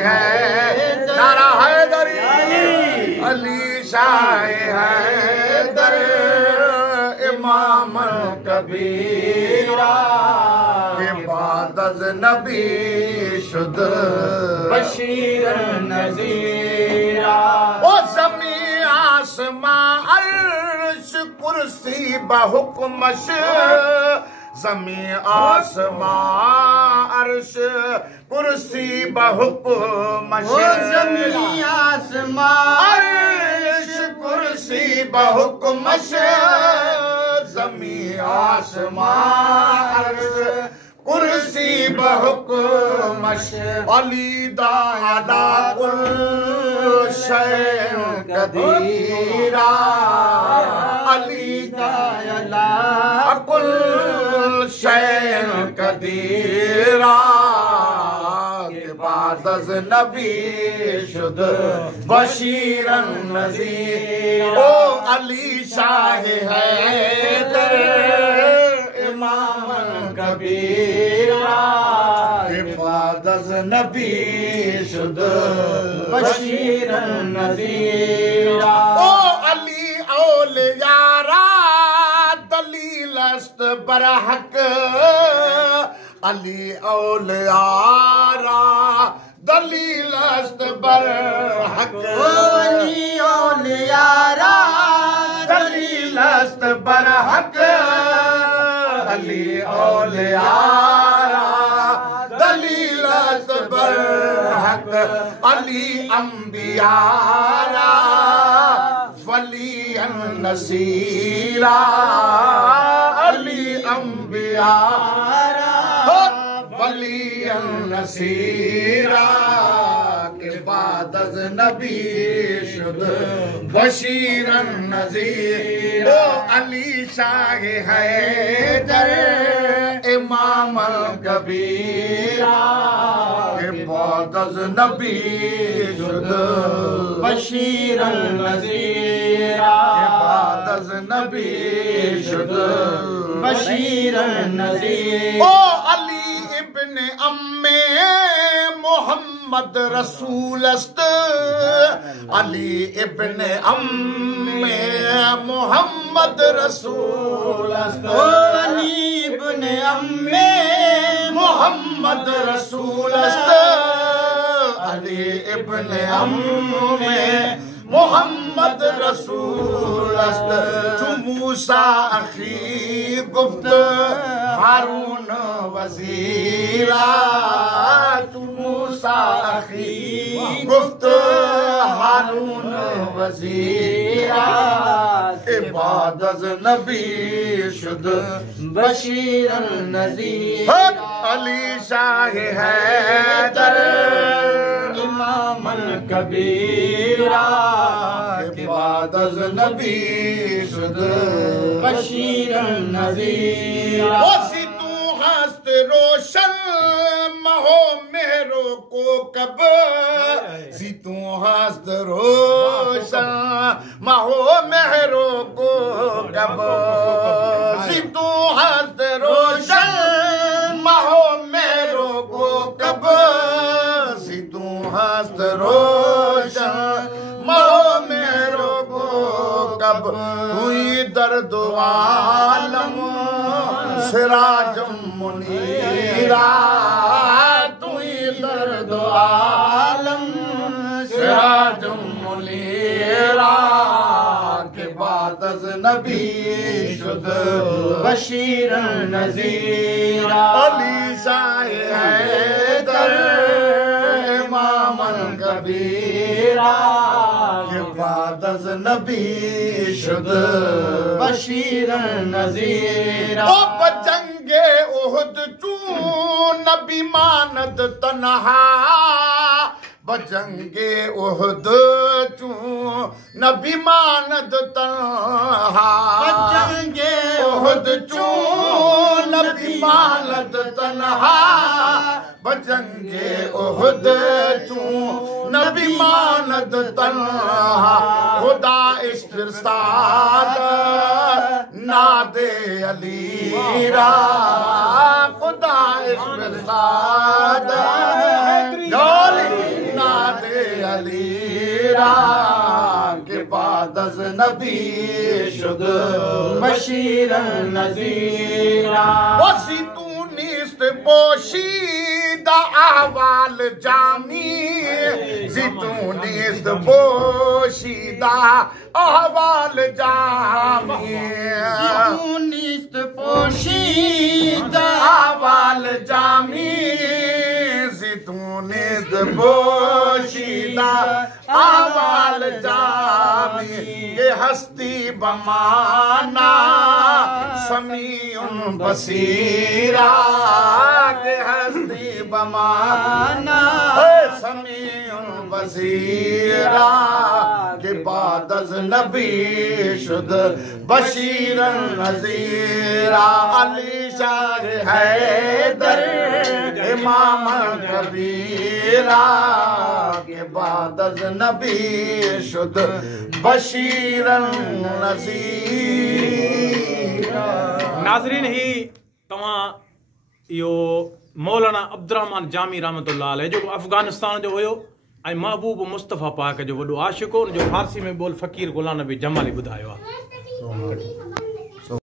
है नारा हैदरी अली शाह हैदर इमाम कबीरा के बाद नबी शुद बशीर नज़ीरा। ओ ज़मी आसमां अर्श कुर्सी बहुकुमश ज़मी आसमां अर्श कुर्सी बहुकुमश। ज़मी आसमां अर्श कुर्सी बहुकुमश ज़मी आसमां अर्श कुर्सी बहुकुमश। अली दादा कुल शैन कदीरा अली दादा कुल शैन कदीरा के बाद नबी शुद बशीरन नज़ीर। ओ अली शाह हैदर इमाम कबीरा के बाद नबी शुद बशीरन नज़ीरा। ओ अली औलियारा दलीलस्त बरहक अली औलियारा दलीलस्त बरहक। अली औलियारा दलीलस्त बरहक अली औलियारा दलीलस्त बरहक। अली अंबियारा वलियन नसीरा अली अंबियारा वलियन नसीरा के बाद नबी शुद बशीरन नज़ीर। ओ अली शाह हैदर इमाम कबीरा के बाद नबी शुद बशीरन नज़ीरा के बाद नबी शुद बशीरन नज़ीर। ओ अली इब्ने अम्मे मोहम्मद रसूल अस्त अली इब्ने अम्मे मोहम्मद रसूल अस्त। अली इब्ने अम्मे मोहम्मद रसूल अस्त अली इब्ने अम्मे मोहम्मद रसूल अस्त। मूसा अखी गुफ्त हारून वजीरा मूसा अखी गुफ्त हारून वजीरा के बाद नबी शुद बशीरन नज़ीर। अली शाह हैदर इमाम कबीरा के बाद नबी शुद बशीरन नज़ीरा। ओ सी तू हस्त रोशन महो मेहरो को कब सी तू हस्त रोशन महो मेहरो को कब सी तू हस्त रोशन महो मेहरो को कब सी तू हस्त रोशन महो मेहरो को कब। हुई दर्द आलम सिराजम मुनीरा तुई दर्द आलम सिराजम मुनीरा के बाद नबी शुद बशीरन नज़ीरा। अली शाह हैदर इमाम कबीरा के बाद नबी शुद बशीरन नज़ीरा। ओ बजंगे उहद चू नबी मानद तनहा बजंगे उहद चू नबी मानद तनहा बजंगे उहद चू नबी मानद तनहा बजंगे उहद चू नबी मानद तनहा। खुदा इस्तिरसाद नादे अलीरा खुदा इस्तिरसाद नबी शुद बशीरन नज़ीरा वसी तू नीस्त पोशीदा अहवाल जामी तू नीस्त पोशीदा अहवाल जामी निस्त पोशीदा अहवाल जामी तू नीस्त पोशीदा अहवाल जामी ये हस्ती बमाना समीउन बसीरा के हस्ती बमाना समीउन बसीरा के बाद अज़ नबी शुद बशीरन नज़ीरा अली शाह हैदर इमाम कबीरा के बाद अज़ नबी शुद बशीरन नज़ीरा। नाज़रीन ही तव्हां इहो मौलाना अब्दुर्रहमान जामी रहमतुल्लाह अलैह जो अफ़गानिस्तान जो हुयो ऐं महबूब मुस्तफ़ा पाक जो वॾो आशिक़ हो, उन जो फारसी में बोल फ़क़ीर गुलाम नबी जमाली ॿुधायो आहे।